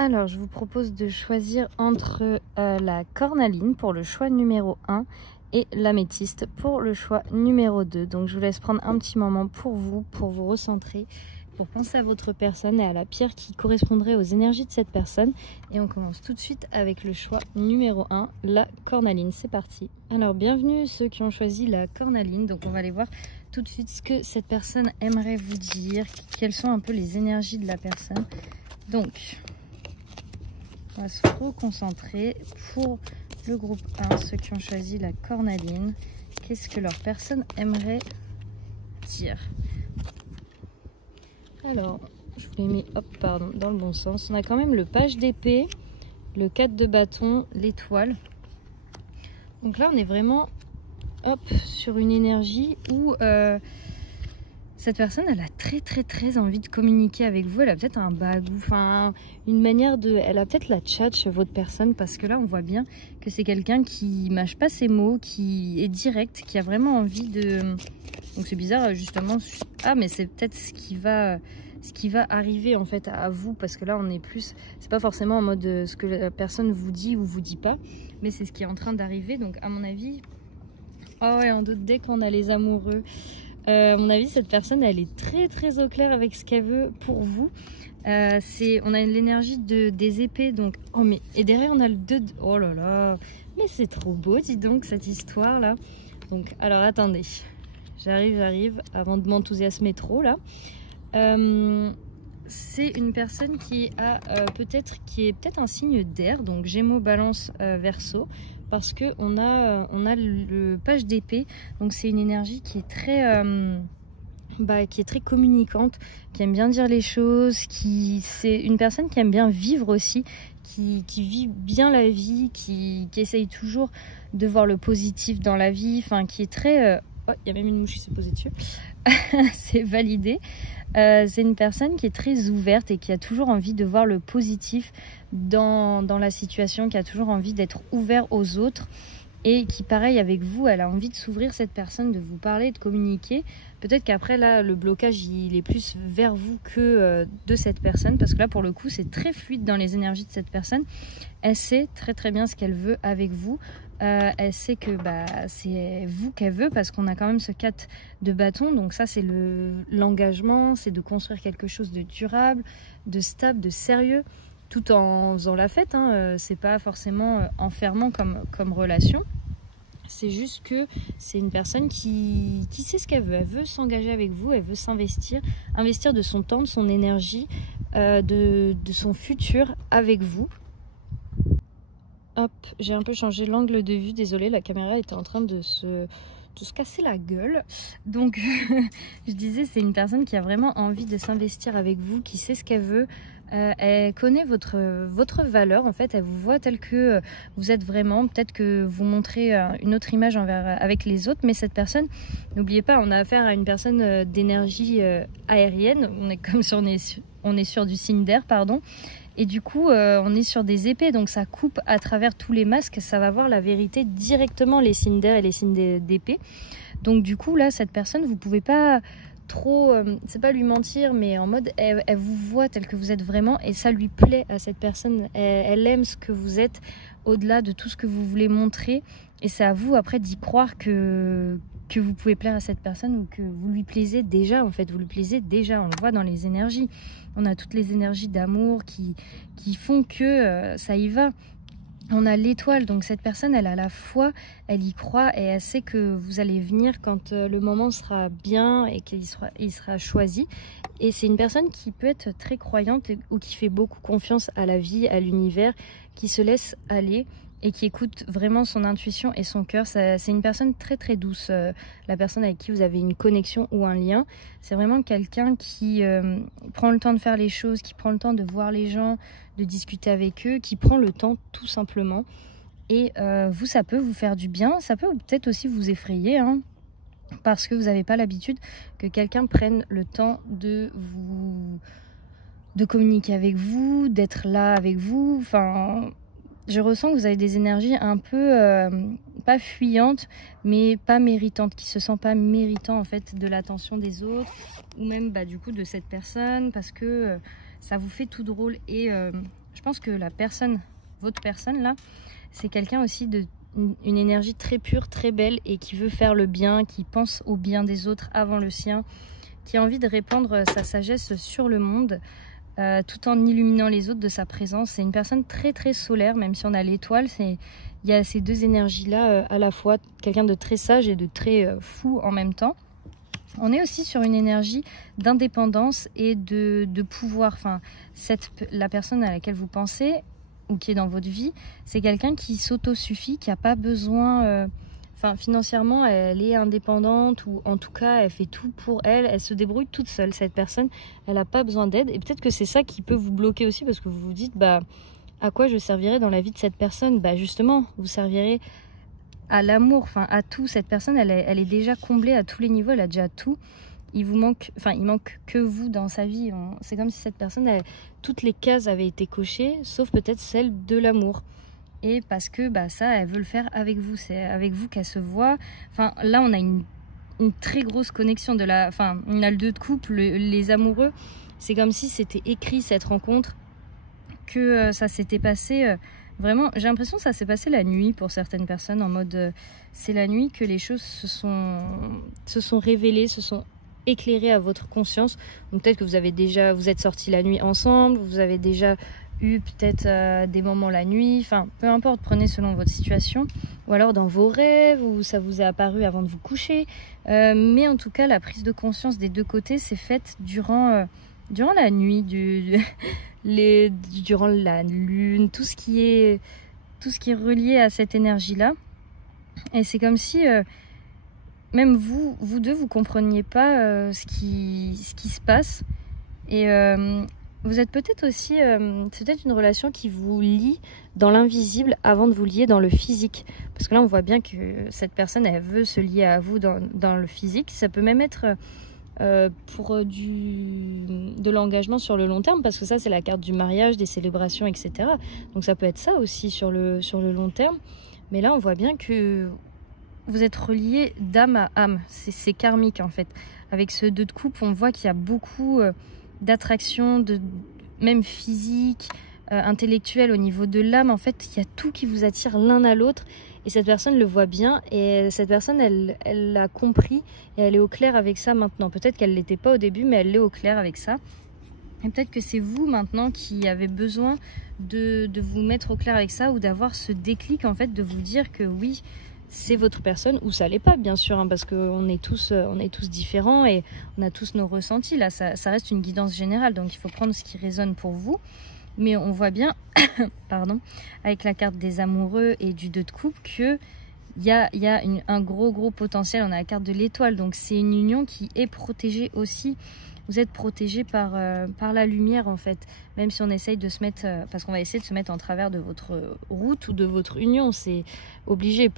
Alors, je vous propose de choisir entre la cornaline pour le choix numéro 1 et l'améthyste pour le choix numéro 2. Donc, je vous laisse prendre un petit moment pour vous recentrer, pour penser à votre personne et à la pierre qui correspondrait aux énergies de cette personne. Et on commence tout de suite avec le choix numéro 1, la cornaline. C'est parti. Alors, bienvenue ceux qui ont choisi la cornaline. Donc, on va aller voir tout de suite ce que cette personne aimerait vous dire, quelles sont un peu les énergies de la personne. Donc, on va se reconcentrer pour le groupe 1, ceux qui ont choisi la cornaline. Qu'est-ce que leur personne aimerait dire? Alors, je vous l'ai mis dans le bon sens. On a quand même le page d'épée, le 4 de bâton, l'étoile. Donc là, on est vraiment sur une énergie où cette personne, elle a très envie de communiquer avec vous. Elle a peut-être un bagou, enfin une manière de... Elle a peut-être la tchatche, votre personne, parce que là, on voit bien que c'est quelqu'un qui mâche pas ses mots, qui est direct, qui a vraiment envie de... Donc c'est bizarre, justement. Ah, mais c'est peut-être ce qui va arriver, en fait, à vous, parce que là, on est plus... C'est pas forcément en mode ce que la personne vous dit ou vous dit pas, mais c'est ce qui est en train d'arriver. Donc, à mon avis... Ah ouais, en d'autres decks, on a les amoureux. À mon avis, cette personne, elle est très au clair avec ce qu'elle veut pour vous. On a l'énergie des épées, donc... Oh, mais... Et derrière, on a le 2 de... Oh là là. Mais c'est trop beau, dis donc, cette histoire-là. Donc, alors, attendez. J'arrive, avant de m'enthousiasmer trop, là. C'est une personne qui a qui est peut-être un signe d'air, donc Gémeaux, Balance, Verseau, parce que on a le page d'épée, donc c'est une énergie qui est très communicante, qui aime bien dire les choses, c'est une personne qui aime bien vivre aussi, qui vit bien la vie, qui essaye toujours de voir le positif dans la vie, enfin qui est très... Oh, il y a même une mouche qui s'est posée dessus. C'est validé. C'est une personne qui est très ouverte et qui a toujours envie de voir le positif dans la situation, qui a toujours envie d'être ouvert aux autres et qui, pareil avec vous, elle a envie de s'ouvrir, cette personne, de vous parler, de communiquer. Peut-être qu'après, là, le blocage, il est plus vers vous que de cette personne, parce que là, pour le coup, c'est très fluide dans les énergies de cette personne. Elle sait très bien ce qu'elle veut avec vous. Elle sait que c'est vous qu'elle veut, parce qu'on a quand même ce 4 de bâton. Donc ça, c'est l'engagement, c'est de construire quelque chose de durable, de stable, de sérieux, tout en faisant la fête. C'est pas forcément enfermant comme relation. C'est juste que c'est une personne qui sait ce qu'elle veut. Elle veut s'engager avec vous, elle veut investir de son temps, de son énergie, de son futur avec vous. Hop, j'ai un peu changé l'angle de vue, désolée, la caméra était en train de se casser la gueule. Donc, je disais, c'est une personne qui a vraiment envie de s'investir avec vous, qui sait ce qu'elle veut. Elle connaît votre valeur, en fait, elle vous voit tel que vous êtes vraiment. Peut-être que vous montrez une autre image avec les autres, mais cette personne, n'oubliez pas, on a affaire à une personne d'énergie aérienne. On est comme si on est sur du signe d'air, pardon. Et du coup, on est sur des épées, donc ça coupe à travers tous les masques, ça va voir la vérité directement, les signes d'air et les signes d'épée. Donc du coup, là, cette personne, vous pouvez pas trop, c'est pas lui mentir, mais en mode, elle vous voit tel que vous êtes vraiment, et ça lui plaît à cette personne. Elle aime ce que vous êtes, au-delà de tout ce que vous voulez montrer, et c'est à vous après d'y croire que vous pouvez plaire à cette personne, ou que vous lui plaisez déjà, en fait, vous lui plaisez déjà, on le voit dans les énergies. On a toutes les énergies d'amour qui font que ça y va. On a l'étoile, donc cette personne, elle a la foi, elle y croit et elle sait que vous allez venir quand le moment sera bien et qu'il sera choisi. Et c'est une personne qui peut être très croyante ou qui fait beaucoup confiance à la vie, à l'univers, qui se laisse aller et qui écoute vraiment son intuition et son cœur. C'est une personne très douce, la personne avec qui vous avez une connexion ou un lien. C'est vraiment quelqu'un qui prend le temps de faire les choses, qui prend le temps de voir les gens, de discuter avec eux, qui prend le temps tout simplement. Et vous, ça peut vous faire du bien, ça peut peut-être aussi vous effrayer, parce que vous n'avez pas l'habitude que quelqu'un prenne le temps de communiquer avec vous, d'être là avec vous, enfin... Je ressens que vous avez des énergies un peu, pas fuyantes, mais pas méritantes, qui se sentent pas méritants en fait de l'attention des autres, ou même du coup de cette personne, parce que ça vous fait tout drôle. Et Je pense que la personne, votre personne là, c'est quelqu'un aussi de une énergie très pure, très belle et qui veut faire le bien, qui pense au bien des autres avant le sien, qui a envie de répandre sa sagesse sur le monde tout en illuminant les autres de sa présence. C'est une personne très très solaire, même si on a l'étoile, il y a ces deux énergies-là à la fois, quelqu'un de très sage et de très fou en même temps. On est aussi sur une énergie d'indépendance et de pouvoir. Enfin, la personne à laquelle vous pensez ou qui est dans votre vie, c'est quelqu'un qui s'autosuffit, qui n'a pas besoin... Enfin, financièrement, elle est indépendante ou en tout cas, elle fait tout pour elle. Elle se débrouille toute seule. Cette personne, elle n'a pas besoin d'aide. Et peut-être que c'est ça qui peut vous bloquer aussi parce que vous vous dites, bah, à quoi je servirai dans la vie de cette personne? Bah, justement, vous servirez à l'amour, enfin, à tout. Cette personne, elle est déjà comblée à tous les niveaux. Elle a déjà tout. Il vous manque, enfin, il manque que vous dans sa vie. C'est comme si cette personne, toutes les cases avaient été cochées, sauf peut-être celle de l'amour. Et parce que bah, ça, elle veut le faire avec vous. C'est avec vous qu'elle se voit. Enfin, là, on a une très grosse connexion Enfin, on a le 2 de couple, les amoureux. C'est comme si c'était écrit cette rencontre, que ça s'était passé... Vraiment, j'ai l'impression que ça s'est passé la nuit pour certaines personnes. En mode, c'est la nuit que les choses se sont révélées, se sont éclairées à votre conscience. Donc peut-être que vous êtes sortis la nuit ensemble, vous avez déjà... eu peut-être des moments la nuit, enfin peu importe, prenez selon votre situation, ou alors dans vos rêves, ou ça vous est apparu avant de vous coucher, mais en tout cas la prise de conscience des deux côtés s'est faite durant la nuit, durant la lune, tout ce qui est relié à cette énergie-là, et c'est comme si même vous deux, vous compreniez pas ce qui se passe, et vous êtes peut-être aussi, c'est peut-être une relation qui vous lie dans l'invisible avant de vous lier dans le physique. Parce que là, on voit bien que cette personne, elle veut se lier à vous dans le physique. Ça peut même être pour de l'engagement sur le long terme, parce que ça, c'est la carte du mariage, des célébrations, etc. Donc ça peut être ça aussi sur le long terme. Mais là, on voit bien que vous êtes reliés d'âme à âme. C'est karmique, en fait. Avec ce 2 de coupe, on voit qu'il y a beaucoup... d'attraction, même physique, intellectuelle, au niveau de l'âme. En fait, il y a tout qui vous attire l'un à l'autre et cette personne le voit bien et cette personne, elle l'a compris et elle est au clair avec ça maintenant. Peut-être qu'elle ne l'était pas au début, mais elle l'est au clair avec ça. Et peut-être que c'est vous maintenant qui avez besoin de vous mettre au clair avec ça ou d'avoir ce déclic, en fait, de vous dire que oui, c'est votre personne, ou ça l'est pas, bien sûr, hein, parce qu'on est tous différents et on a tous nos ressentis. Là, ça reste une guidance générale, donc il faut prendre ce qui résonne pour vous. Mais on voit bien, pardon, avec la carte des amoureux et du 2 de coupe, qu'il y a un gros potentiel. On a la carte de l'étoile, donc c'est une union qui est protégée aussi. Vous êtes protégé par la lumière, en fait. Même si on essaye de se mettre... parce qu'on va essayer de se mettre en travers de votre route ou de votre union. C'est obligé.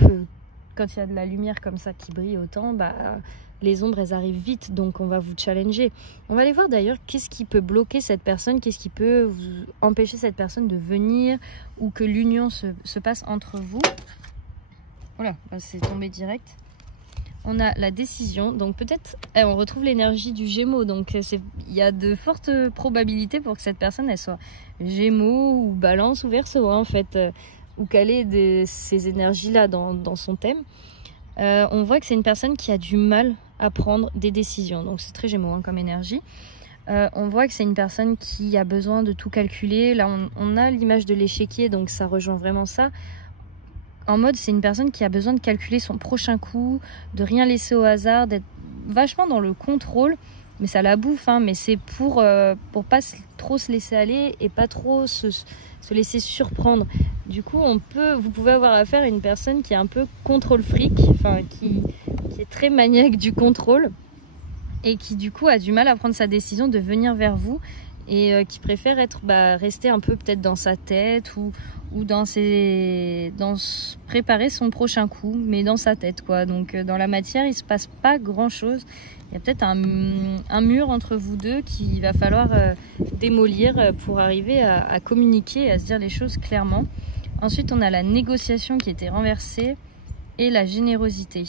Quand il y a de la lumière comme ça qui brille autant, bah, les ombres, elles arrivent vite. Donc, on va vous challenger. On va aller voir d'ailleurs qu'est-ce qui peut bloquer cette personne. Qu'est-ce qui peut vous empêcher cette personne de venir ou que l'union se passe entre vous. Voilà, bah, c'est tombé direct. On a la décision, donc peut-être on retrouve l'énergie du Gémeaux, donc il y a de fortes probabilités pour que cette personne elle soit Gémeaux ou Balance ou Verseau, hein, en fait, ou qu'elle ait ces énergies-là dans son thème. On voit que c'est une personne qui a du mal à prendre des décisions, donc c'est très Gémeaux, hein, comme énergie. On voit que c'est une personne qui a besoin de tout calculer. Là, on a l'image de l'échiquier, donc ça rejoint vraiment ça. En mode, c'est une personne qui a besoin de calculer son prochain coup, de rien laisser au hasard, d'être vachement dans le contrôle. Mais ça la bouffe, hein, mais c'est pour pas trop se laisser aller et pas trop se laisser surprendre. Du coup, vous pouvez avoir affaire à une personne qui est un peu contrôle fric, enfin qui est très maniaque du contrôle et qui du coup a du mal à prendre sa décision de venir vers vous et qui préfère rester un peu peut-être dans sa tête ou préparer son prochain coup, mais dans sa tête, quoi. Donc dans la matière, il se passe pas grand-chose. Il y a peut-être un mur entre vous deux qu'il va falloir démolir pour arriver à communiquer et à se dire les choses clairement. Ensuite, on a la négociation qui était renversée et la générosité.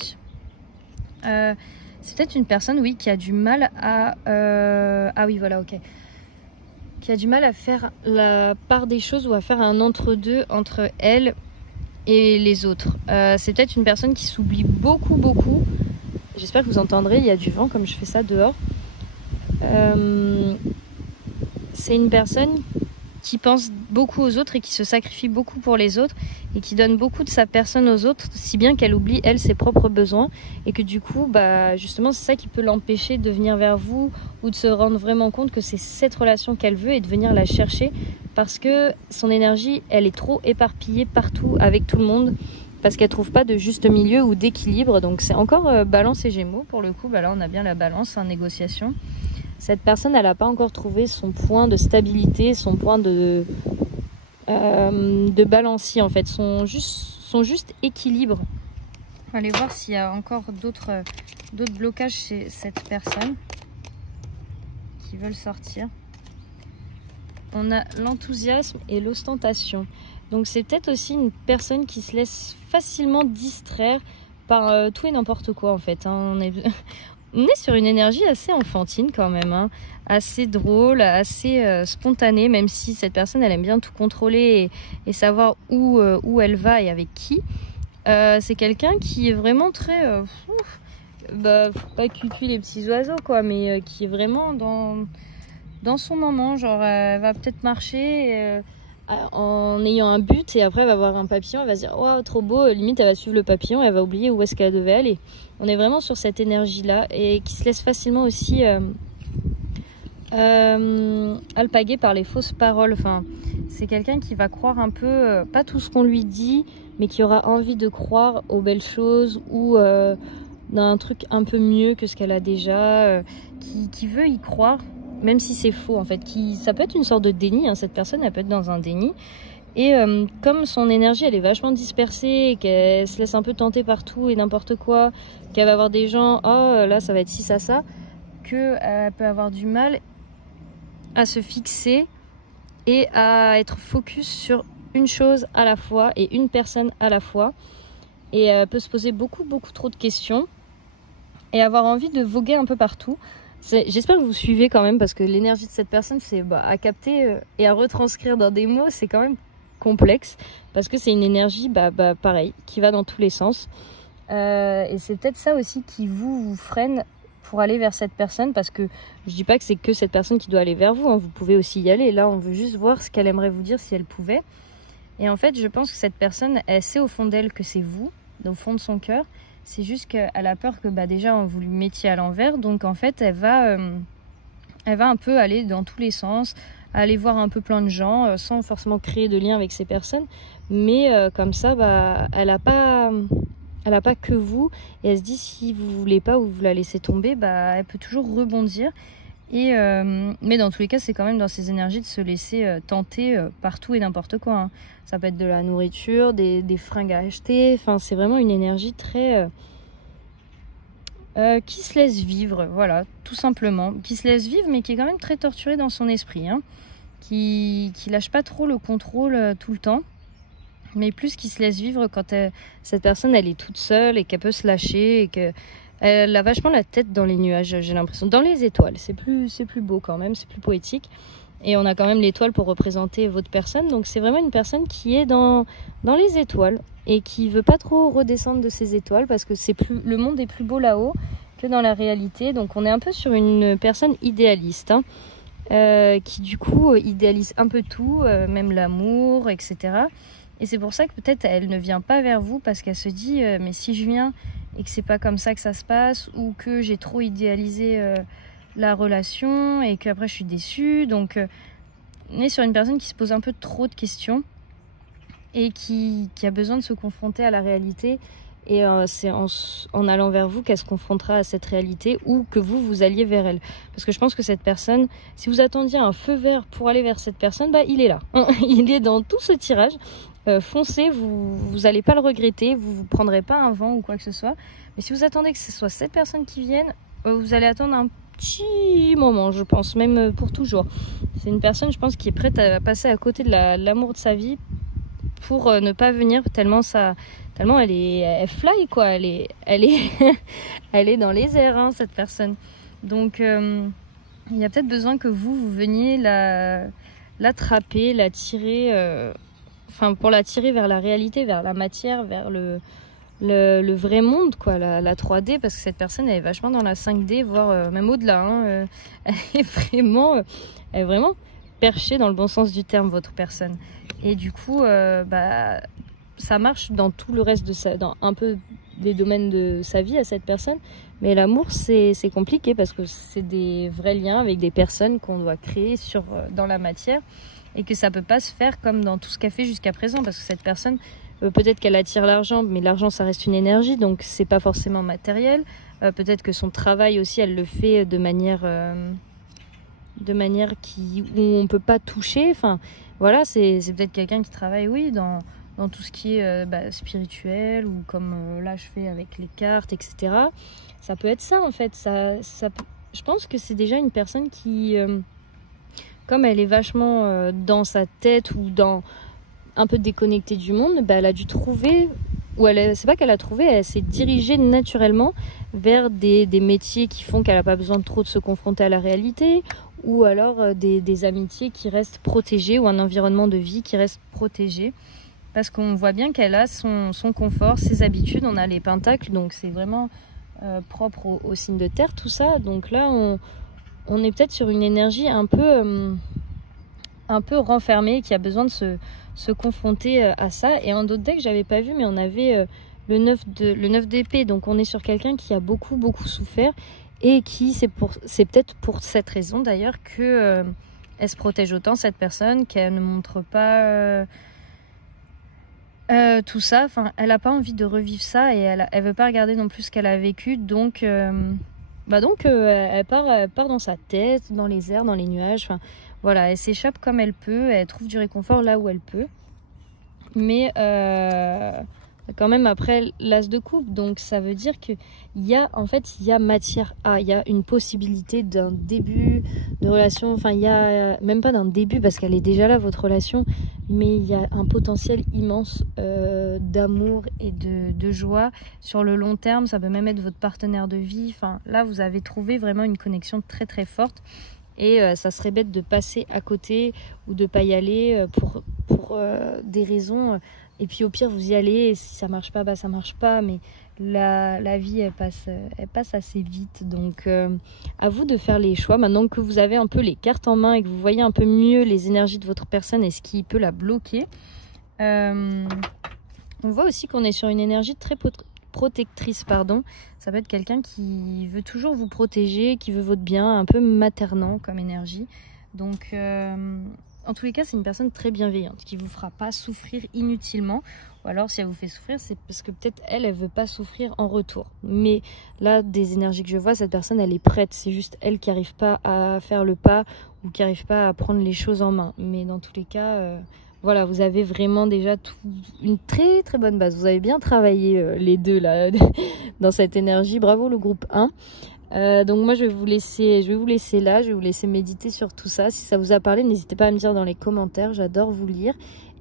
C'est peut-être une personne, oui, qui a du mal à... Ah oui, voilà, ok. qui a du mal à faire la part des choses ou à faire un entre-deux entre elle et les autres. C'est peut-être une personne qui s'oublie beaucoup. J'espère que vous entendrez, il y a du vent comme je fais ça dehors. C'est une personne qui pense beaucoup aux autres et qui se sacrifie beaucoup pour les autres et qui donne beaucoup de sa personne aux autres, si bien qu'elle oublie, elle, ses propres besoins et que du coup, justement, c'est ça qui peut l'empêcher de venir vers vous ou de se rendre vraiment compte que c'est cette relation qu'elle veut et de venir la chercher parce que son énergie, elle est trop éparpillée partout avec tout le monde parce qu'elle trouve pas de juste milieu ou d'équilibre. Donc c'est encore Balance et Gémeaux pour le coup. Là, on a bien la Balance en négociation. Cette personne, elle n'a pas encore trouvé son point de stabilité, son point de balancier en fait, son juste équilibre. On va aller voir s'il y a encore d'autres blocages chez cette personne qui veulent sortir. On a l'enthousiasme et l'ostentation. Donc c'est peut-être aussi une personne qui se laisse facilement distraire par tout et n'importe quoi en fait. On est sur une énergie assez enfantine quand même, assez drôle, assez spontanée, même si cette personne elle aime bien tout contrôler et savoir où elle va et avec qui. C'est quelqu'un qui est vraiment très... faut pas cucu les petits oiseaux quoi, mais qui est vraiment dans son moment. Genre elle va peut-être marcher en ayant un but et après elle va voir un papillon, elle va se dire oh trop beau, limite elle va suivre le papillon, elle va oublier où est-ce qu'elle devait aller. On est vraiment sur cette énergie là et qui se laisse facilement aussi alpaguer par les fausses paroles. Enfin, c'est quelqu'un qui va croire un peu, pas tout ce qu'on lui dit, mais qui aura envie de croire aux belles choses ou d'un truc un peu mieux que ce qu'elle a déjà, qui veut y croire. Même si c'est faux en fait, ça peut être une sorte de déni, cette personne elle peut être dans un déni et comme son énergie elle est vachement dispersée et qu'elle se laisse un peu tenter par tout et n'importe quoi, qu'elle va avoir des gens, oh là ça va être ci ça, qu'elle peut avoir du mal à se fixer et à être focus sur une chose à la fois et une personne à la fois et elle peut se poser beaucoup trop de questions et avoir envie de voguer un peu partout. J'espère que vous suivez quand même parce que l'énergie de cette personne, c'est à capter et à retranscrire dans des mots, c'est quand même complexe parce que c'est une énergie, pareil, qui va dans tous les sens. Et c'est peut-être ça aussi qui vous freine pour aller vers cette personne parce que je dis pas que c'est que cette personne qui doit aller vers vous, vous pouvez aussi y aller. Là, on veut juste voir ce qu'elle aimerait vous dire si elle pouvait. Et en fait, je pense que cette personne, elle sait au fond d'elle que c'est vous, au fond de son cœur. C'est juste qu'elle a peur que déjà vous lui mettiez à l'envers. Donc en fait elle va un peu aller dans tous les sens, aller voir un peu plein de gens sans forcément créer de lien avec ces personnes. Mais comme ça elle a pas que vous. Et elle se dit si vous voulez pas ou vous la laissez tomber, elle peut toujours rebondir. Et mais dans tous les cas c'est quand même dans ses énergies de se laisser tenter par tout et n'importe quoi. Ça peut être de la nourriture, des fringues à acheter, enfin c'est vraiment une énergie très qui se laisse vivre, voilà, tout simplement, qui se laisse vivre mais qui est quand même très torturée dans son esprit, qui lâche pas trop le contrôle tout le temps, mais plus qui se laisse vivre quand cette personne elle est toute seule et qu'elle peut se lâcher et que elle a vachement la tête dans les nuages, j'ai l'impression. Dans les étoiles, c'est plus beau quand même, c'est plus poétique. Et on a quand même l'étoile pour représenter votre personne. Donc c'est vraiment une personne qui est dans les étoiles et qui veut pas trop redescendre de ses étoiles parce que le monde est plus beau là-haut que dans la réalité. Donc on est un peu sur une personne idéaliste qui du coup idéalise un peu tout, même l'amour, etc. Et c'est pour ça que peut-être elle ne vient pas vers vous parce qu'elle se dit mais si je viens et que c'est pas comme ça que ça se passe ou que j'ai trop idéalisé la relation et qu'après je suis déçue. Donc on est sur une personne qui se pose un peu trop de questions et qui a besoin de se confronter à la réalité et c'est en allant vers vous qu'elle se confrontera à cette réalité ou que vous alliez vers elle. Parce que je pense que cette personne, si vous attendiez un feu vert pour aller vers cette personne, il est là. Il est dans tout ce tirage. Foncez, vous n'allez pas le regretter, vous ne prendrez pas un vent ou quoi que ce soit. Mais si vous attendez que ce soit cette personne qui vienne, vous allez attendre un petit moment, je pense, même pour toujours. C'est une personne, je pense, qui est prête à passer à côté de l'amour de sa vie pour ne pas venir tellement elle fly quoi, elle est elle est dans les airs cette personne. Donc il y a peut-être besoin que vous veniez l'attraper, la tirer, enfin pour la tirer vers la réalité, vers la matière, vers le vrai monde, quoi, la 3D, parce que cette personne elle est vachement dans la 5D, voire même au-delà, hein, elle est vraiment perchée dans le bon sens du terme, votre personne. Et du coup, bah, ça marche dans tout le reste de dans un peu des domaines de sa vie à cette personne, mais l'amour c'est compliqué parce que c'est des vrais liens avec des personnes qu'on doit créer dans la matière, et que ça peut pas se faire comme dans tout ce qu'elle fait jusqu'à présent, parce que cette personne peut-être qu'elle attire l'argent, mais l'argent ça reste une énergie, donc c'est pas forcément matériel. Peut-être que son travail aussi elle le fait de manière où on peut pas toucher, enfin voilà, c'est peut-être quelqu'un qui travaille, oui, dans tout ce qui est spirituel, ou comme là je fais avec les cartes, etc. Ça peut être ça en fait. Je pense que c'est déjà une personne qui, comme elle est vachement dans sa tête, ou un peu déconnectée du monde, bah, elle a dû trouver, ou c'est pas qu'elle a trouvé, elle s'est dirigée naturellement vers des métiers qui font qu'elle n'a pas besoin trop de se confronter à la réalité, ou alors des amitiés qui restent protégées, ou un environnement de vie qui reste protégé. Parce qu'on voit bien qu'elle a son confort, ses habitudes. On a les pentacles, donc c'est vraiment propre au signe de terre, tout ça. Donc là, on est peut-être sur une énergie un peu renfermée, qui a besoin de se confronter à ça. Et un autre deck, j'avais pas vu, mais on avait le 9 d'épée. Donc on est sur quelqu'un qui a beaucoup souffert, et qui, c'est peut-être pour cette raison d'ailleurs que elle se protège autant, cette personne, qu'elle ne montre pas... tout ça, enfin, elle n'a pas envie de revivre ça, et elle veut pas regarder non plus ce qu'elle a vécu, donc elle part dans sa tête, dans les airs, dans les nuages, enfin voilà, elle s'échappe comme elle peut, elle trouve du réconfort là où elle peut, mais quand même après l'as de coupe, donc ça veut dire que il y a matière à, il y a une possibilité d'un début de relation, enfin il y a même pas d'un début parce qu'elle est déjà là votre relation, mais il y a un potentiel immense d'amour et de joie sur le long terme. Ça peut même être votre partenaire de vie, enfin là vous avez trouvé vraiment une connexion très forte, et ça serait bête de passer à côté ou de pas y aller pour des raisons, et puis au pire vous y allez, et si ça marche pas, bah ça marche pas, mais la vie elle passe assez vite, donc à vous de faire les choix maintenant que vous avez un peu les cartes en main et que vous voyez un peu mieux les énergies de votre personne et ce qui peut la bloquer. On voit aussi qu'on est sur une énergie très protectrice, pardon. Ça peut être quelqu'un qui veut toujours vous protéger, qui veut votre bien, un peu maternant comme énergie, donc en tous les cas, c'est une personne très bienveillante qui vous fera pas souffrir inutilement. Ou alors, si elle vous fait souffrir, c'est parce que peut-être elle veut pas souffrir en retour. Mais là, des énergies que je vois, cette personne, elle est prête. C'est juste elle qui n'arrive pas à faire le pas, ou qui n'arrive pas à prendre les choses en main. Mais dans tous les cas, voilà, vous avez vraiment déjà une très bonne base. Vous avez bien travaillé les deux là dans cette énergie. Bravo le groupe 1. Donc moi je vais vous laisser là, je vais vous laisser méditer sur tout ça. Si ça vous a parlé, n'hésitez pas à me dire dans les commentaires, j'adore vous lire.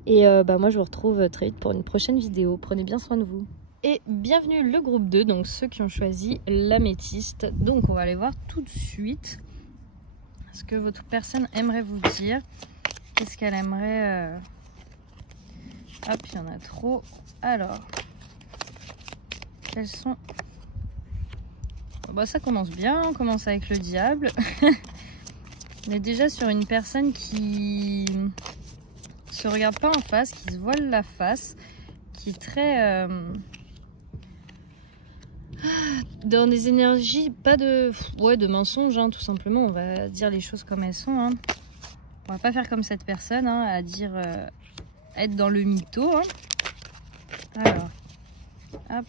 Et moi je vous retrouve très vite pour une prochaine vidéo. Prenez bien soin de vous. Et bienvenue le groupe 2, donc ceux qui ont choisi l'améthyste. Donc on va aller voir tout de suite ce que votre personne aimerait vous dire. Qu'est-ce qu'elle aimerait... Hop, il y en a trop. Alors, quels sont... Bah, ça commence bien, on commence avec le diable. On est déjà sur une personne qui se regarde pas en face, qui se voile la face, qui est très dans des énergies, pas de mensonges, hein, tout simplement. On va dire les choses comme elles sont, hein. On va pas faire comme cette personne, hein, à dire être dans le mytho, hein. Alors, hop.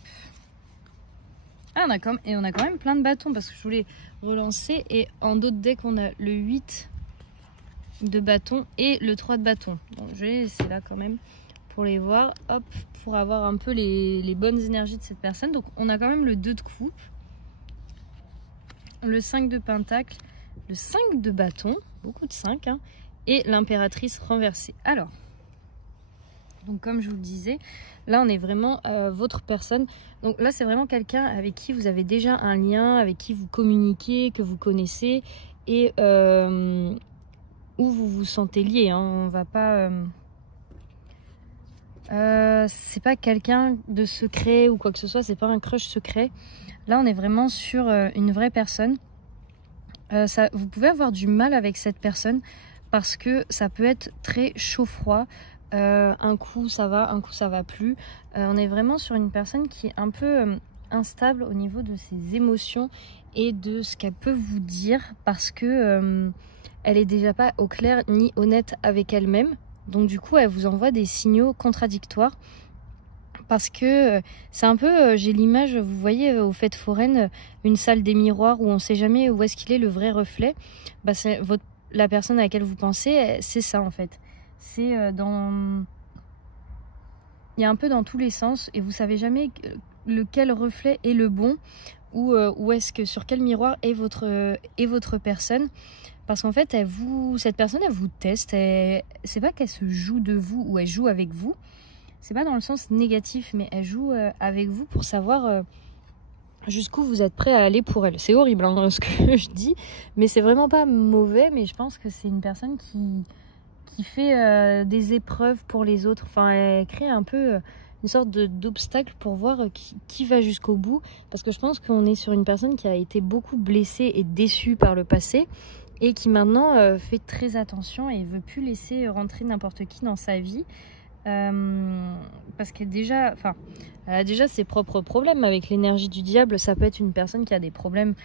Ah, on a quand même plein de bâtons, parce que je voulais relancer, et en d'autres decks on a le 8 de bâtons et le 3 de bâtons. Donc je vais laisser là quand même pour les voir, hop, pour avoir un peu les bonnes énergies de cette personne. Donc on a quand même le 2 de coupe, le 5 de pentacle, le 5 de bâton, beaucoup de 5, hein, et l'impératrice renversée. Alors, donc comme je vous le disais, là on est vraiment votre personne. Donc là c'est vraiment quelqu'un avec qui vous avez déjà un lien, avec qui vous communiquez, que vous connaissez, et où vous vous sentez lié, hein. On va pas... c'est pas quelqu'un de secret ou quoi que ce soit, c'est pas un crush secret. Là, on est vraiment sur une vraie personne. Vous pouvez avoir du mal avec cette personne parce que ça peut être très chaud-froid. Un coup ça va, un coup ça va plus. On est vraiment sur une personne qui est un peu instable au niveau de ses émotions et de ce qu'elle peut vous dire parce que elle est déjà pas au clair ni honnête avec elle-même. Donc du coup, elle vous envoie des signaux contradictoires parce que c'est un peu, j'ai l'image, vous voyez, aux fêtes foraines, une salle des miroirs où on ne sait jamais où est-ce qu'il est le vrai reflet. Bah, la personne à laquelle vous pensez, c'est ça en fait. C'est il y a un peu dans tous les sens et vous savez jamais lequel reflet est le bon ou est-ce que sur quel miroir est votre personne. Parce qu'en fait, cette personne, elle vous teste. C'est pas qu'elle se joue de vous ou elle joue avec vous. C'est pas dans le sens négatif, mais elle joue avec vous pour savoir jusqu'où vous êtes prêt à aller pour elle. C'est horrible hein, ce que je dis, mais c'est vraiment pas mauvais. Mais je pense que c'est une personne qui fait des épreuves pour les autres. Enfin, elle crée un peu une sorte d'obstacle pour voir qui va jusqu'au bout. Parce que je pense qu'on est sur une personne qui a été beaucoup blessée et déçue par le passé. Et qui maintenant fait très attention et veut plus laisser rentrer n'importe qui dans sa vie. Parce qu'elle a déjà ses propres problèmes avec l'énergie du diable. Ça peut être une personne qui a des problèmes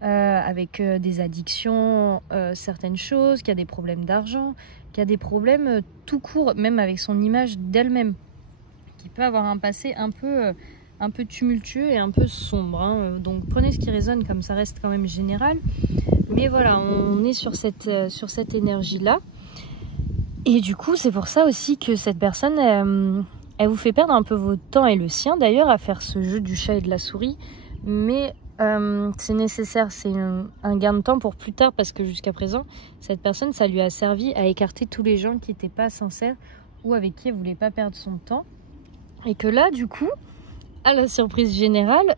avec des addictions, certaines choses, qui a des problèmes d'argent, qui a des problèmes tout court, même avec son image d'elle-même, qui peut avoir un passé un peu tumultueux et un peu sombre, hein. Donc prenez ce qui résonne, comme ça reste quand même général. Mais voilà, on est sur cette énergie-là. Et du coup, c'est pour ça aussi que cette personne, elle vous fait perdre un peu votre temps et le sien d'ailleurs à faire ce jeu du chat et de la souris. Mais c'est nécessaire, c'est un gain de temps pour plus tard parce que jusqu'à présent, cette personne, ça lui a servi à écarter tous les gens qui n'étaient pas sincères ou avec qui elle ne voulait pas perdre son temps. Et que là, du coup, à la surprise générale,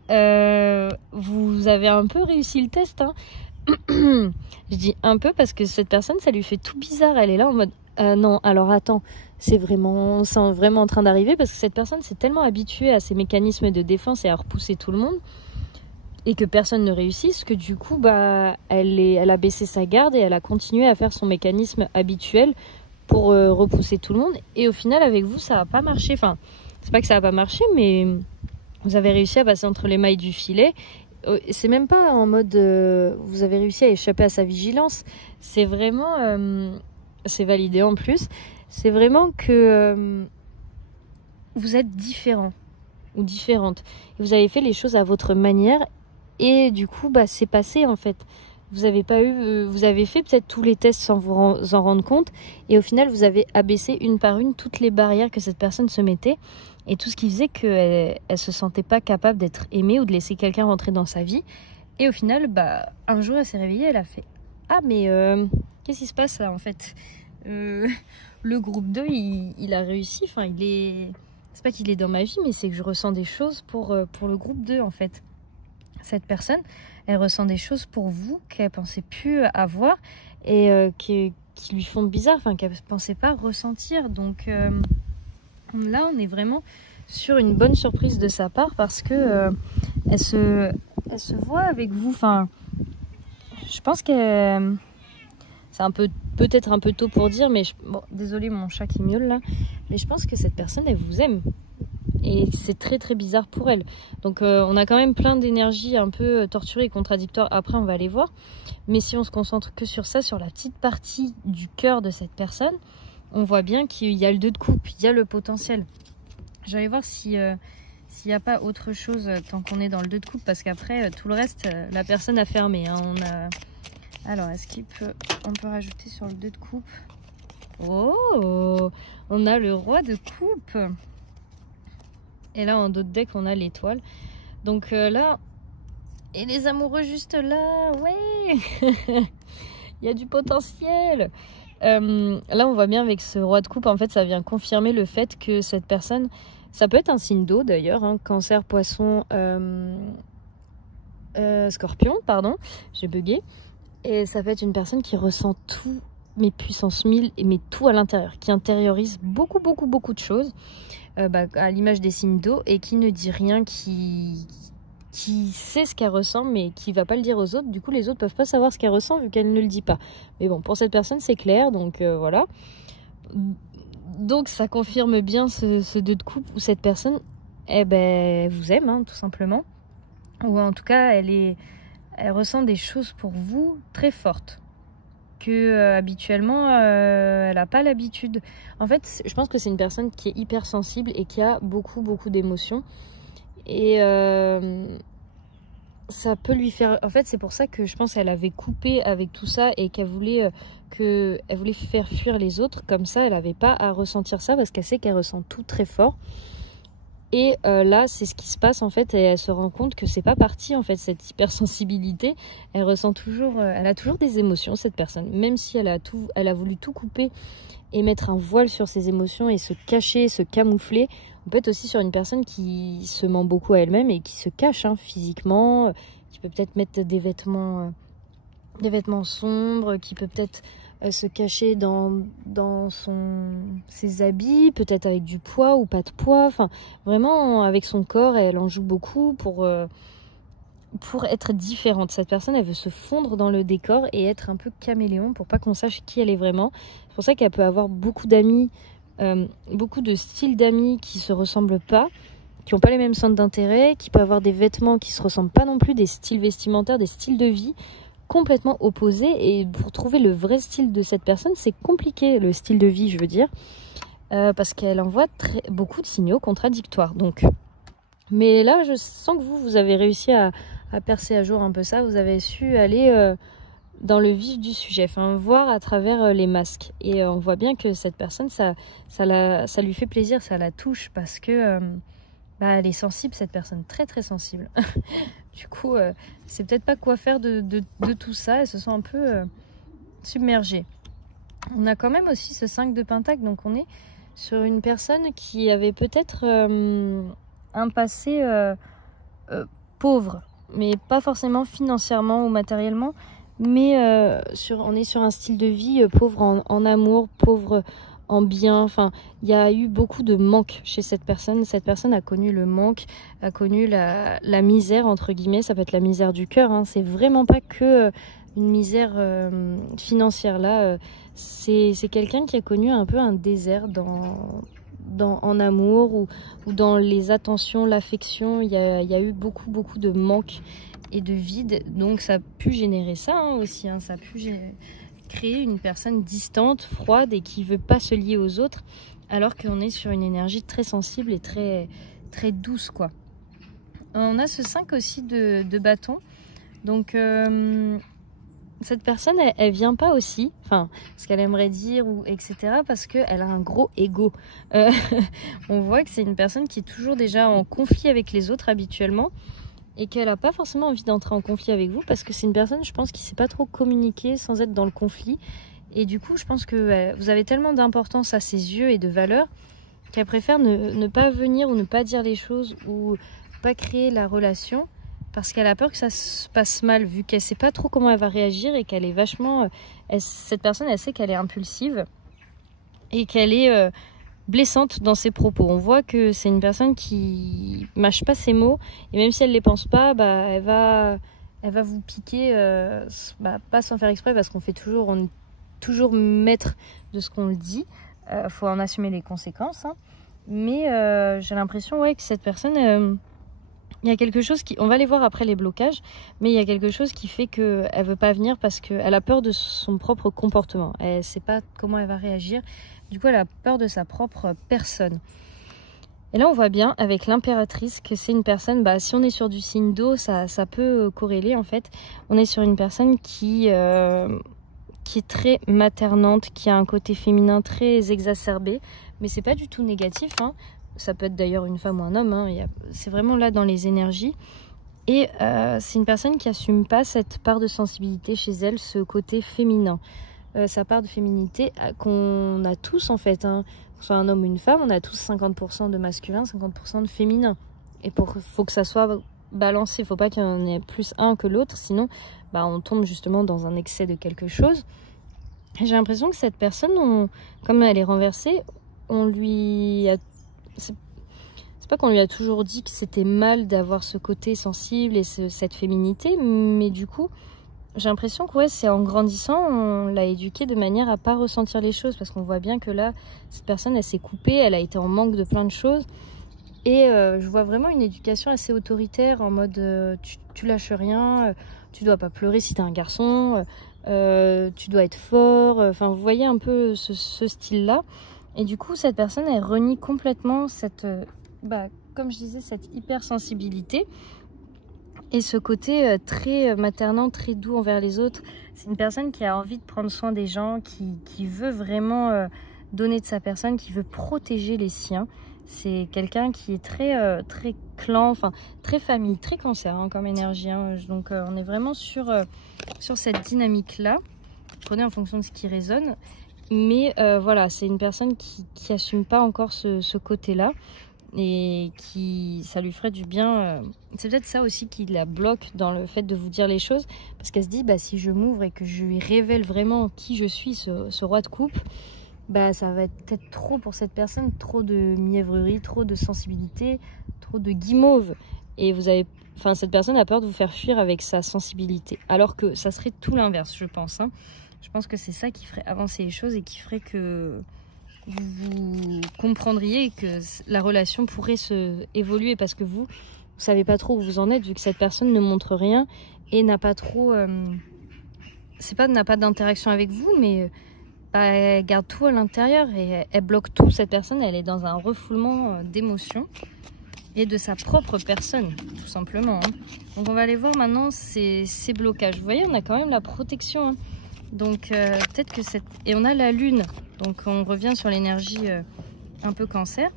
vous avez un peu réussi le test, hein. Je dis un peu parce que cette personne, ça lui fait tout bizarre. Elle est là en mode non, alors attends, c'est vraiment en train d'arriver parce que cette personne s'est tellement habituée à ses mécanismes de défense et à repousser tout le monde et que personne ne réussisse que du coup, bah, elle a baissé sa garde et elle a continué à faire son mécanisme habituel pour repousser tout le monde. Et au final, avec vous, ça n'a pas marché. Enfin, c'est pas que ça n'a pas marché, mais vous avez réussi à passer entre les mailles du filet. C'est même pas en mode vous avez réussi à échapper à sa vigilance. C'est vraiment c'est validé en plus. C'est vraiment que vous êtes différent ou différente. Et vous avez fait les choses à votre manière et du coup bah c'est passé en fait. Vous avez fait peut-être tous les tests sans vous en rendre compte et au final vous avez abaissé une par une toutes les barrières que cette personne se mettait. Et tout ce qui faisait qu'elle ne se sentait pas capable d'être aimée ou de laisser quelqu'un rentrer dans sa vie. Et au final, bah, un jour, elle s'est réveillée, elle a fait « Ah, mais qu'est-ce qui se passe là, en fait ?» Le groupe 2, il a réussi. Enfin, c'est pas qu'il est dans ma vie, mais c'est que je ressens des choses pour le groupe 2, en fait. Cette personne, elle ressent des choses pour vous qu'elle pensait plus avoir et qui lui font bizarre, enfin, qu'elle pensait pas ressentir. Donc... là, on est vraiment sur une bonne surprise de sa part parce que elle se voit avec vous. Enfin, je pense que c'est peut-être un peu tôt pour dire, mais bon, désolé mon chat qui miaule là, mais je pense que cette personne, elle vous aime et c'est très très bizarre pour elle. Donc on a quand même plein d'énergie un peu torturée et contradictoire. Après, on va aller voir. Mais si on se concentre que sur ça, sur la petite partie du cœur de cette personne, on voit bien qu'il y a le 2 de coupe, il y a le potentiel. Je vais aller voir s'il n'y a pas autre chose tant qu'on est dans le 2 de coupe, parce qu'après, tout le reste, la personne a fermé. Hein. Alors, est-ce on peut rajouter sur le 2 de coupe? Oh, on a le roi de coupe. Et là, en dos de deck, on a l'étoile. Donc là, et les amoureux juste là, ouais. Il y a du potentiel. Là on voit bien avec ce roi de coupe, en fait ça vient confirmer le fait que cette personne, ça peut être un signe d'eau d'ailleurs, hein, cancer, poisson, scorpion, pardon, j'ai bugué. Et ça peut être une personne qui ressent tout, mais puissance 1000, mais tout à l'intérieur, qui intériorise beaucoup de choses, à l'image des signes d'eau, et qui ne dit rien, qui sait ce qu'elle ressent, mais qui va pas le dire aux autres. Du coup, les autres peuvent pas savoir ce qu'elle ressent vu qu'elle ne le dit pas. Mais bon, pour cette personne, c'est clair, donc voilà. Donc ça confirme bien ce 2 de coupe où cette personne, vous aime, hein, tout simplement. Ou en tout cas, elle ressent des choses pour vous très fortes. Que habituellement, elle n'a pas l'habitude. En fait, je pense que c'est une personne qui est hyper sensible et qui a beaucoup d'émotions. Et ça peut lui faire... En fait, c'est pour ça que je pense qu'elle avait coupé avec tout ça et qu'elle voulait, faire fuir les autres. Comme ça, elle n'avait pas à ressentir ça parce qu'elle sait qu'elle ressent tout très fort. Et là, c'est ce qui se passe en fait, et elle se rend compte que c'est pas parti en fait, cette hypersensibilité. Elle ressent toujours, elle a toujours des émotions, cette personne, même si elle a voulu tout couper et mettre un voile sur ses émotions et se cacher, se camoufler. On peut être aussi sur une personne qui se ment beaucoup à elle-même et qui se cache physiquement, qui peut peut-être mettre des vêtements sombres, qui peut peut-être se cacher dans ses habits, peut-être avec du poids ou pas de poids, enfin vraiment avec son corps, elle en joue beaucoup pour être différente. Cette personne, elle veut se fondre dans le décor et être un peu caméléon pour pas qu'on sache qui elle est vraiment. C'est pour ça qu'elle peut avoir beaucoup d'amis, beaucoup de styles d'amis qui se ressemblent pas, qui n'ont pas les mêmes centres d'intérêt, qui peut avoir des vêtements qui se ressemblent pas non plus, des styles vestimentaires, des styles de vie complètement opposés. Et pour trouver le vrai style de cette personne, c'est compliqué, le style de vie, je veux dire, parce qu'elle envoie beaucoup de signaux contradictoires. Donc, mais là, je sens que vous avez réussi à percer à jour un peu ça. Vous avez su aller dans le vif du sujet, enfin voir à travers les masques. Et on voit bien que cette personne, ça lui fait plaisir, ça la touche parce que elle est sensible, cette personne, très sensible. Du coup, c'est peut-être pas quoi faire de tout ça. Elle se sent un peu submergée. On a quand même aussi ce 5 de Pentacle, donc on est sur une personne qui avait peut-être un passé pauvre, mais pas forcément financièrement ou matériellement, mais on est sur un style de vie pauvre en amour, pauvre en bien. Enfin, il y a eu beaucoup de manque chez cette personne. Cette personne a connu le manque, a connu la misère, entre guillemets. Ça peut être la misère du cœur, hein. C'est vraiment pas que une misère financière. Là, c'est quelqu'un qui a connu un peu un désert en amour ou dans les attentions, l'affection. Il y a eu beaucoup de manque et de vide. Donc ça a pu générer ça aussi. Ça a pu créer une personne distante, froide et qui veut pas se lier aux autres, alors qu'on est sur une énergie très sensible et très douce, quoi. On a ce 5 aussi de bâton. Donc cette personne, elle vient pas aussi, enfin, ce qu'elle aimerait dire, ou etc., parce qu'elle a un gros ego. On voit que c'est une personne qui est toujours déjà en conflit avec les autres habituellement, et qu'elle n'a pas forcément envie d'entrer en conflit avec vous, parce que c'est une personne, je pense, qui ne sait pas trop communiquer sans être dans le conflit. Et du coup, je pense que vous avez tellement d'importance à ses yeux et de valeur qu'elle préfère ne pas venir ou ne pas dire les choses ou pas créer la relation, parce qu'elle a peur que ça se passe mal, vu qu'elle ne sait pas trop comment elle va réagir et qu'elle est vachement... cette personne, elle sait qu'elle est impulsive et qu'elle est... blessante dans ses propos. On voit que c'est une personne qui mâche pas ses mots, et même si elle les pense pas, elle va vous piquer, pas sans faire exprès, parce qu'on est toujours maître de ce qu'on le dit. Faut en assumer les conséquences, hein. Mais j'ai l'impression que cette personne, il y a quelque chose on va aller voir après les blocages, mais il y a quelque chose qui fait qu'elle veut pas venir parce qu'elle a peur de son propre comportement. Elle sait pas comment elle va réagir. Du coup, elle a peur de sa propre personne. Et là, on voit bien avec l'impératrice que c'est une personne, si on est sur du signe d'eau, ça peut corréler en fait. On est sur une personne qui est très maternante, qui a un côté féminin très exacerbé, mais c'est pas du tout négatif, hein. Ça peut être d'ailleurs une femme ou un homme, hein. C'est vraiment là dans les énergies. Et c'est une personne qui assume pas cette part de sensibilité chez elle, ce côté féminin. Sa part de féminité qu'on a tous en fait, hein. Que ce soit un homme ou une femme, on a tous 50% de masculin, 50% de féminin. Et faut que ça soit balancer, il ne faut pas qu'il y en ait plus un que l'autre, sinon on tombe justement dans un excès de quelque chose. J'ai l'impression que cette personne, comme elle est renversée, on lui a... C'est pas qu'on lui a toujours dit que c'était mal d'avoir ce côté sensible et cette féminité, mais du coup, j'ai l'impression que c'est en grandissant, on l'a éduquée de manière à pas ressentir les choses, parce qu'on voit bien que là, cette personne, elle s'est coupée, elle a été en manque de plein de choses, et je vois vraiment une éducation assez autoritaire, en mode tu lâches rien, tu dois pas pleurer si t'es un garçon, tu dois être fort, enfin vous voyez un peu ce style-là, et du coup cette personne, elle renie complètement cette, comme je disais, cette hypersensibilité, et ce côté très maternant, très doux envers les autres. C'est une personne qui a envie de prendre soin des gens, qui veut vraiment donner de sa personne, qui veut protéger les siens. C'est quelqu'un qui est très clan, enfin très famille, très cancer comme énergie. Donc on est vraiment sur cette dynamique-là. Prenez en fonction de ce qui résonne. Mais voilà, c'est une personne qui assume pas encore ce côté-là. Et ça lui ferait du bien. C'est peut-être ça aussi qui la bloque dans le fait de vous dire les choses, parce qu'elle se dit si je m'ouvre et que je lui révèle vraiment qui je suis, ce roi de coupe, ça va être peut-être trop pour cette personne, trop de mièvrerie, trop de sensibilité, trop de guimauve, et cette personne a peur de vous faire fuir avec sa sensibilité, alors que ça serait tout l'inverse, je pense. Je pense que c'est ça qui ferait avancer les choses et qui ferait que vous comprendriez que la relation pourrait se évoluer, parce que vous savez pas trop où vous en êtes, vu que cette personne ne montre rien et n'a pas trop n'a pas d'interaction avec vous, mais elle garde tout à l'intérieur et elle bloque tout. Cette personne, elle est dans un refoulement d'émotions et de sa propre personne, tout simplement. Donc on va aller voir maintenant ces blocages. Vous voyez, on a quand même la protection, donc peut-être que et on a la lune, donc on revient sur l'énergie un peu cancer.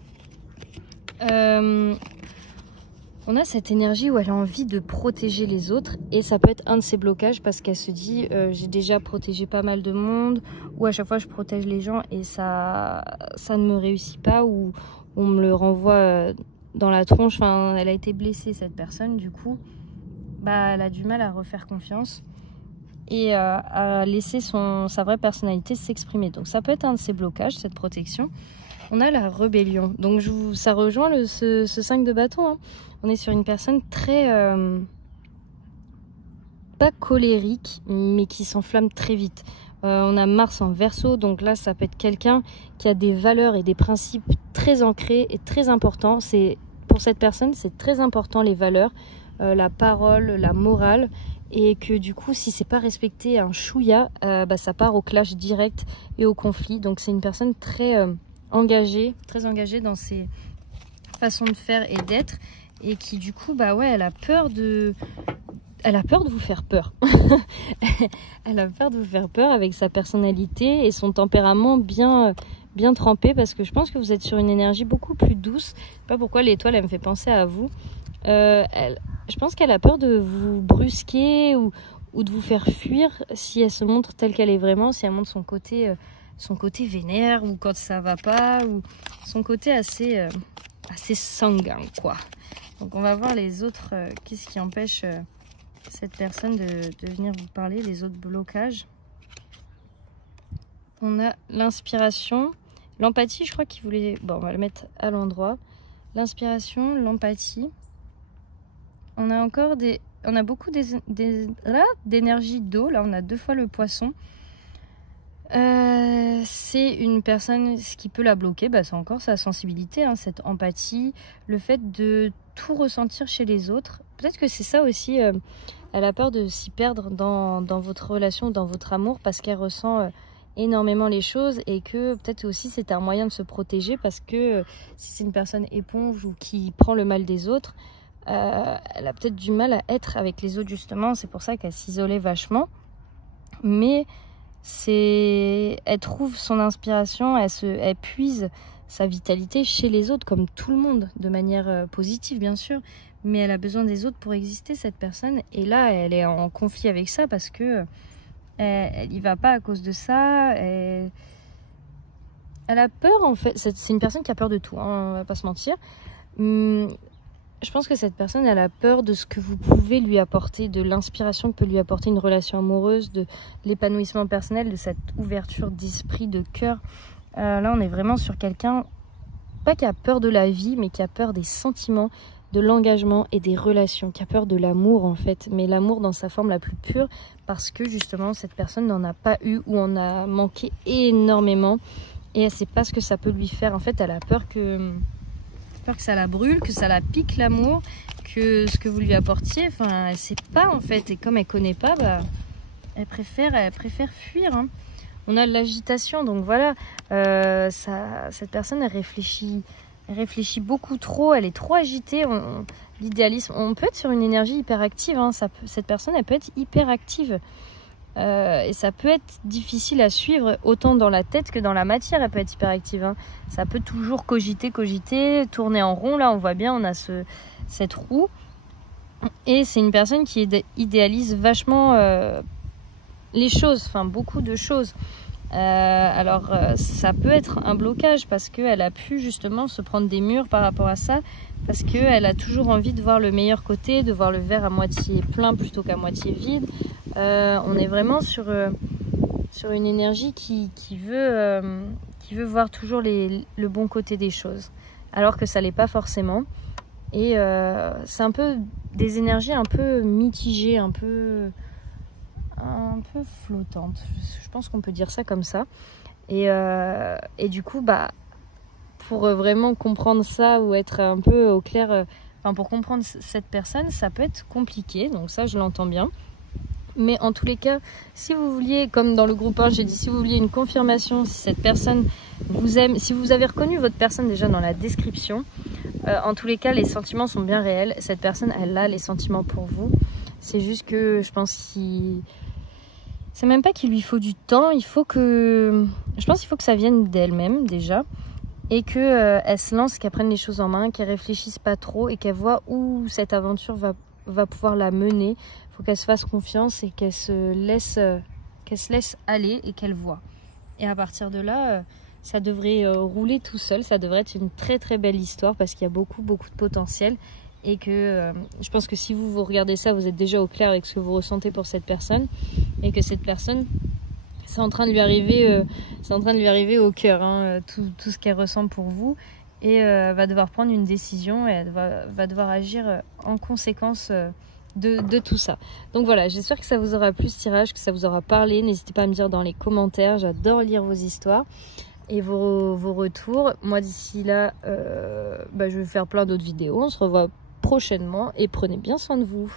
On a cette énergie où elle a envie de protéger les autres, et ça peut être un de ses blocages, parce qu'elle se dit j'ai déjà protégé pas mal de monde, ou à chaque fois je protège les gens et ça ne me réussit pas, ou on me le renvoie dans la tronche. Enfin, elle a été blessée, cette personne, du coup elle a du mal à refaire confiance et à laisser sa vraie personnalité s'exprimer. Donc ça peut être un de ces blocages, cette protection. On a la rébellion, donc ça rejoint ce 5 de bâton. On est sur une personne très pas colérique, mais qui s'enflamme très vite. On a Mars en Verseau, donc là ça peut être quelqu'un qui a des valeurs et des principes très ancrés et très importants. Pour cette personne, c'est très important, les valeurs, la parole, la morale, et que du coup, si c'est pas respecté un chouïa, ça part au clash direct et au conflit. Donc c'est une personne très engagée dans ses façons de faire et d'être, et qui du coup, elle a peur de vous faire peur. Elle a peur de vous faire peur avec sa personnalité et son tempérament bien trempé, parce que je pense que vous êtes sur une énergie beaucoup plus douce. Je sais pas pourquoi l'étoile, elle me fait penser à vous. Je pense qu'elle a peur de vous brusquer ou de vous faire fuir si elle se montre telle qu'elle est vraiment, si elle montre son côté vénère, ou quand ça va pas, ou son côté assez sanguin, quoi. Donc on va voir les autres, qu'est-ce qui empêche cette personne de venir vous parler, les autres blocages. On a l'inspiration, l'empathie, je crois qu'il voulait... Bon, on va le mettre à l'endroit. L'inspiration, l'empathie. On a encore on a beaucoup d'énergie d'eau. Là, on a 2 fois le poisson. C'est une personne, ce qui peut la bloquer, c'est encore sa sensibilité, cette empathie, le fait de tout ressentir chez les autres. Peut-être que c'est ça aussi, elle a peur de s'y perdre dans votre relation, dans votre amour, parce qu'elle ressent énormément les choses, et que peut-être aussi c'est un moyen de se protéger, parce que si c'est une personne éponge ou qui prend le mal des autres, elle a peut-être du mal à être avec les autres, justement. C'est pour ça qu'elle s'isolait vachement, mais elle trouve son inspiration, elle puise sa vitalité chez les autres, comme tout le monde, de manière positive bien sûr, mais elle a besoin des autres pour exister, cette personne. Et là, elle est en conflit avec ça, parce que elle y va pas à cause de ça. Elle a peur, en fait. C'est une personne qui a peur de tout, on va pas se mentir. je pense que cette personne, elle a peur de ce que vous pouvez lui apporter, de l'inspiration que peut lui apporter une relation amoureuse, de l'épanouissement personnel, de cette ouverture d'esprit, de cœur. Là, on est vraiment sur quelqu'un, pas qui a peur de la vie, mais qui a peur des sentiments, de l'engagement et des relations, qui a peur de l'amour en fait, mais l'amour dans sa forme la plus pure, parce que justement, cette personne n'en a pas eu ou en a manqué énormément, et elle ne sait pas ce que ça peut lui faire. En fait, elle a peur que ça la brûle, que ça la pique l'amour, que ce que vous lui apportiez, enfin, elle sait pas en fait. Et comme elle connaît pas, bah, elle préfère fuir. Hein. On a de l'agitation, donc voilà. Cette personne, elle réfléchit beaucoup trop. Elle est trop agitée. L'idéalisme, on peut être sur une énergie hyper active. Hein, cette personne, elle peut être hyper active. Et ça peut être difficile à suivre autant dans la tête que dans la matière. Elle peut être hyperactive, hein. Ça peut toujours cogiter, tourner en rond. Là on voit bien, on a cette roue, et c'est une personne qui idéalise vachement les choses, enfin beaucoup de choses. Alors ça peut être un blocage parce qu'elle a pu justement se prendre des murs par rapport à ça, parce qu'elle a toujours envie de voir le meilleur côté, de voir le verre à moitié plein plutôt qu'à moitié vide. On est vraiment sur une énergie qui veut voir toujours le bon côté des choses, alors que ça l'est pas forcément. Et c'est un peu des énergies un peu mitigées, un peu flottantes. Je pense qu'on peut dire ça comme ça. Et du coup, bah, pour vraiment comprendre ça ou être un peu au clair, pour comprendre cette personne, ça peut être compliqué. Donc ça, je l'entends bien. Mais en tous les cas, si vous vouliez, comme dans le groupe 1, j'ai dit, si vous vouliez une confirmation, si cette personne vous aime, si vous avez reconnu votre personne déjà dans la description, en tous les cas, les sentiments sont bien réels. Cette personne, elle a les sentiments pour vous. C'est juste que je pense c'est même pas qu'il lui faut du temps, je pense qu'il faut que ça vienne d'elle-même déjà. Et qu'elle se lance, qu'elle prenne les choses en main, qu'elle réfléchisse pas trop et qu'elle voit où cette aventure va pouvoir la mener. Il faut qu'elle se fasse confiance et qu'elle se laisse aller et qu'elle voit. Et à partir de là, ça devrait rouler tout seul. Ça devrait être une très très belle histoire parce qu'il y a beaucoup de potentiel. Et que je pense que si vous regardez ça, vous êtes déjà au clair avec ce que vous ressentez pour cette personne. Et que cette personne, c'est en train de lui arriver au cœur, hein, tout ce qu'elle ressent pour vous. Et va devoir prendre une décision et elle va devoir agir en conséquence de tout ça. Donc voilà, j'espère que ça vous aura plu ce tirage, que ça vous aura parlé. N'hésitez pas à me dire dans les commentaires, j'adore lire vos histoires et vos retours. Moi d'ici là, je vais faire plein d'autres vidéos. On se revoit prochainement et prenez bien soin de vous.